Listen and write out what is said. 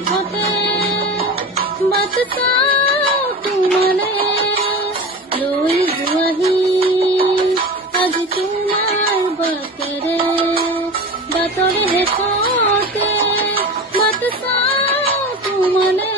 ঠোঁটে বাতাসাও তোমারে রোজ वही আজ তোমার বাতরে বাতরে ঠোঁটে বাতাসাও তোমারে